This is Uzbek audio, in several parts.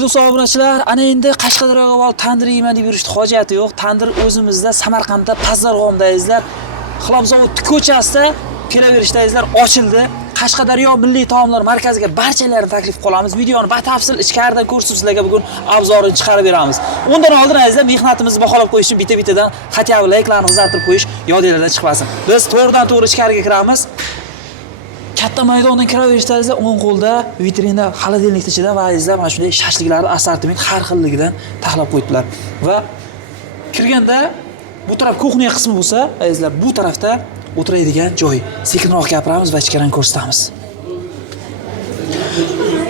Qadrli do'stlar, obunachilar, ana endi Qashqadaryoga borib tandir yeyman deb yurishni hojati yo'q. Tandir o'zimizda Samarqandda Pazdarg'omdayizlar. Xilobzavod ko'chasida kelaverishdayizlar ochildi. Qashqadaryo milliy taomlar markaziga barchalarini taklif qilamiz. Videoni batafsil ichkaridan ko'rsatib sizlarga bugun obzorini chiqarib beramiz. Undan oldin azizlar, mehnatimizni baholab qo'yish uchun bitta-bittadan хотя бы layklarni qizartirib qo'yish yodingizdan chiqmasin. Biz to'g'ridan-to'g'ri ichkariga kiramiz. Katta maydondan kiraverishdayizlar, o'ng qo'lda vitrina, xolodilnik ichida va azizlar mana shunday shashliklarni assortiment har xilligidan taxlab qo'yibdilar. Va kirganda bu taraf kuxnya qismi bo'lsa, azizlar, bu tarafda o'tiradigan joy. Sekinroq gapiramiz va ichkaridan ko'rsatamiz.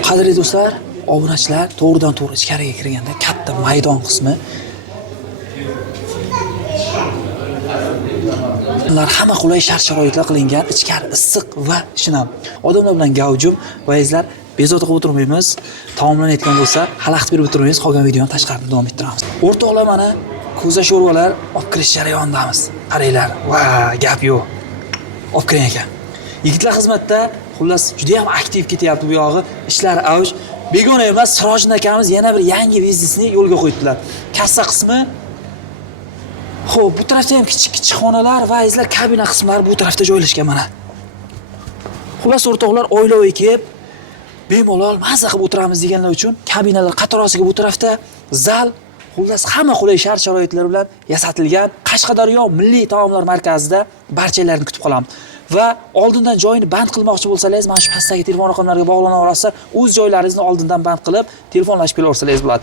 Qadrli do'stlar, obunachilar, to'g'ridan-to'g'ri ichkariga kirganda katta maydon qismi. Ular hamma qulay shart-sharoitlar qilingan, ichkari issiq va shinam. Odamlar bilan gavjum va azizlar, bezovta qilib o'tirmaymiz. Taomlanayotgan bo'lsa, xalaqit berib o'tirmaymiz. Qolgan videoni tashqarida davom ettiramiz. O'rtoqlar, mana ko'za sho'rvalar olib kirish jarayonidamiz. Qaranglar, va gap yo'q. Olib kiring ekan. Yigitlar xizmatda, xullas, juda ham aktiv ketyapti bu yog'i. Ishlar avj. Begona emas, Sirojin akamiz yana bir yangi biznesni yo'lga qo'ydilar. Kassa qismi. Xo'p, bu tarafda ham kichik xonalar va azizlar kabina qismlari bu tarafda joylashgan mana. Xullas, o'rtoqlar, oilaviy kelib bemalol maza qilib o'tiramiz deganlar uchun kabinalar qatorasiga bu tarafda zal, xullas hamma qulay shart-sharoitlar bilan yasatilgan Qashqadaryo milliy taomlar markazida barchalarini kutib qolamiz. Va oldindan joyini band qilmoqchi bo'lsangiz, mana shu pastdagi telefon raqamlariga bog'lana olasizlar. O'z joylaringizni oldindan band qilib, telefonlashib kelaversangiz bo'ladi.